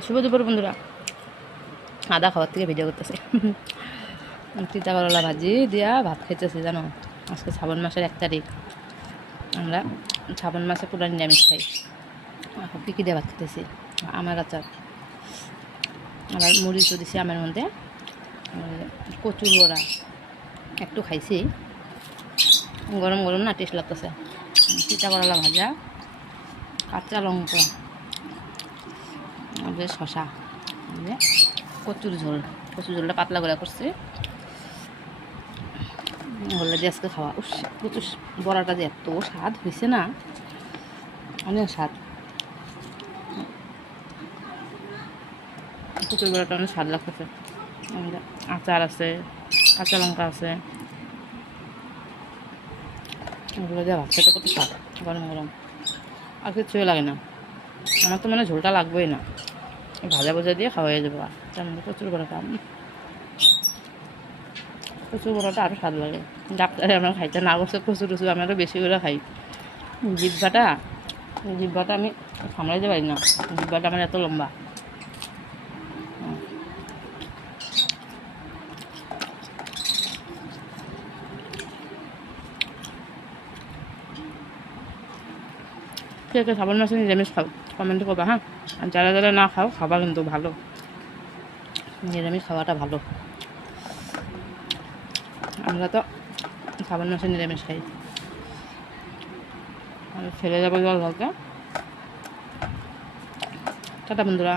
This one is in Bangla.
শুভ দুপুর বন্ধুরা, আদা খাওয়ার থেকে ভিডিও করতেছে। তিতা করলা ভাজি দিয়া ভাত খাইতেছি জানো। আজকে শ্রাবণ মাসের 1 তারিখ, আমরা শ্রাবণ মাসে পুরো নিরামিষ খাই। কী কী দিয়ে ভাত খেতেছি, আমের আচার, আবার মরিচও দিছি আমের মধ্যে, কচুর বড়া একটু খাইছি, গরম গরম না টেস্ট লাগতেছে। তিতা করলা ভাজা, কাঁচা লঙ্কা, শশা, কচুর ঝোল, কচুর ঝোলটা পাতলা করে করছি, হলে দিয়ে আজকে খাওয়া। কচুর বড়াটা যে এত স্বাদ হয়েছে না, অনেক স্বাদ। কচুর বড়াটা অনেক স্বাদ লাগতেছে। আচার আছে, কাঁচা লঙ্কা আছে, ওগুলো দিয়ে ভাত খেতে কত স্বাদ, গরম গরম। আর কিছুই লাগে না, আমার তো মানে ঝোলটা লাগবেই না, ভাজা ভাজা দিয়ে খাওয়াই যাবো। তার মধ্যে কচুর বড়াটা, কচুর বড়াটা আরও স্বাদ লাগে। ডাক্তারে আমরা খাইতে না করছে কচু টচু, আমি আরও বেশি করে খাই। জিহ্বাটা আমি সামলাইতে পারি না, জিহ্বাটা আমার এত লম্বা। কে কে শ্রাবণ মাসে নিরামিষ খাও কমেন্টে করবা, হ্যাঁ। আর যারা যারা না খাও খাবা, কিন্তু ভালো, নিরামিষ খাওয়াটা ভালো। আমরা তো শ্রাবণ মাসে নিরামিষ খাই। আর ফেলে যাবো জল ভালকে। টাটা বন্ধুরা।